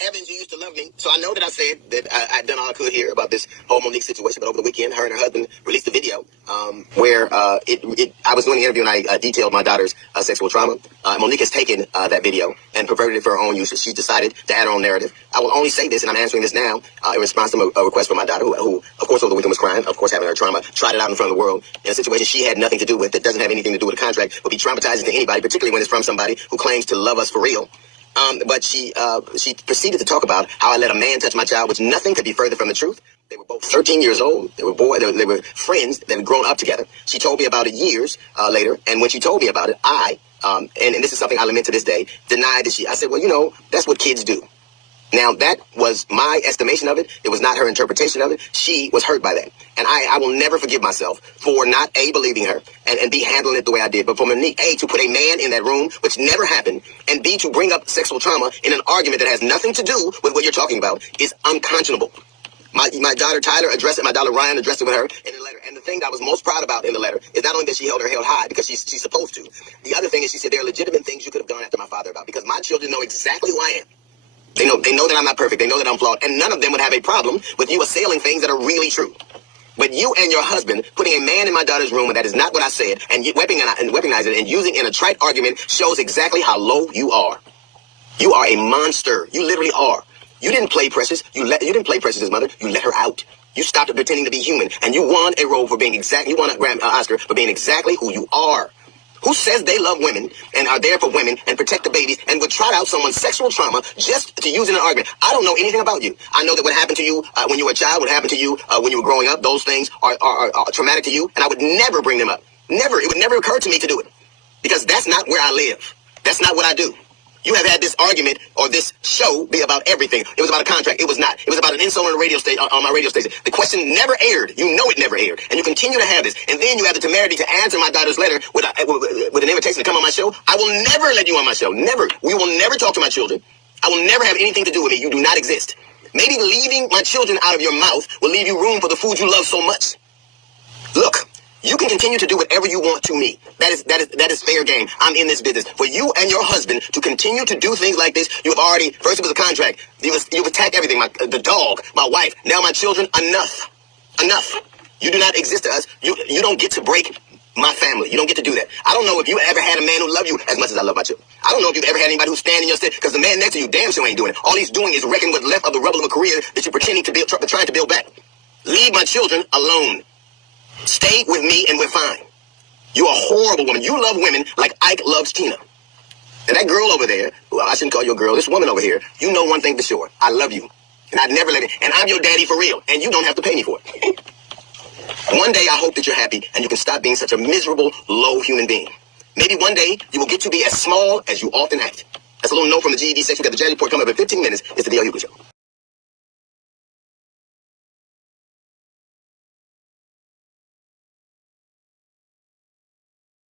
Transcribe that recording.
Evans, you used to love me. So I know that I said that I'd done all I could here about this whole Monique situation, but over the weekend, her and her husband released a video where I was doing the interview and I detailed my daughter's sexual trauma. Monique has taken that video and perverted it for her own use. She decided to add her own narrative. I will only say this, and I'm answering this now in response to a request from my daughter, who of course, over the weekend was crying, of course, having her trauma, tried it out in front of the world in a situation she had nothing to do with, that doesn't have anything to do with a contract, but be traumatizing to anybody, particularly when it's from somebody who claims to love us for real. But she proceeded to talk about how I let a man touch my child, which nothing could be further from the truth. They were both 13 years old. They were friends that had grown up together. She told me about it years later, and when she told me about it, and this is something I lament to this day, denied that I said, well, you know, that's what kids do. Now, that was my estimation of it. It was not her interpretation of it. She was hurt by that. And I will never forgive myself for not, A, believing her, and B, handling it the way I did. But for Monique, A, to put a man in that room, which never happened, and B, to bring up sexual trauma in an argument that has nothing to do with what you're talking about is unconscionable. My daughter Tyler addressed it, my daughter Ryan addressed it with her in the letter. And the thing that I was most proud about in the letter is not only that she held her head high because she's supposed to. The other thing is she said there are legitimate things you could have gone after my father about because my children know exactly who I am. They know that I'm not perfect. They know that I'm flawed. And none of them would have a problem with you assailing things that are really true. But you and your husband putting a man in my daughter's room, and that is not what I said, and weaponizing it and using it in a trite argument shows exactly how low you are. You are a monster. You literally are. You didn't play Precious. You didn't play Precious's mother. You let her out. You stopped pretending to be human, and you won a role for being exactly. You won an Oscar for being exactly who you are. Who says they love women and are there for women and protect the babies and would trot out someone's sexual trauma just to use in an argument? I don't know anything about you. I know that what happened to you when you were a child, what happened to you when you were growing up, those things are traumatic to you, and I would never bring them up. Never. It would never occur to me to do it because that's not where I live. That's not what I do. You have had this argument or this show be about everything. It was about a contract. It was not. It was about an insult on my radio station. The question never aired. You know it never aired. And you continue to have this. And then you have the temerity to answer my daughter's letter with an invitation to come on my show. I will never let you on my show. Never. We will never talk to my children. I will never have anything to do with it. You do not exist. Maybe leaving my children out of your mouth will leave you room for the food you love so much. Look. You can continue to do whatever you want to me. That is fair game. I'm in this business. For you and your husband to continue to do things like this, you have already, first it was a contract. You've attacked everything. The dog, my wife, now my children. Enough. Enough. You do not exist to us. You don't get to break my family. You don't get to do that. I don't know if you ever had a man who loved you as much as I love my children. I don't know if you've ever had anybody who's standing in your stead, because the man next to you damn sure ain't doing it. All he's doing is wrecking what's left of the rubble of a career that you're pretending to build, trying to build back. Leave my children alone. Stay with me and we're fine. You're a horrible woman. You love women like Ike loves Tina. And that girl over there, well, I shouldn't call you a girl, this woman over here, you know one thing for sure. I love you. And I'd never let it. And I'm your daddy for real. And you don't have to pay me for it. One day I hope that you're happy and you can stop being such a miserable, low human being. Maybe one day you will get to be as small as you often act. That's a little note from the GED section. We got the Jazz Report coming up in 15 minutes. It's the DL Hughley Show.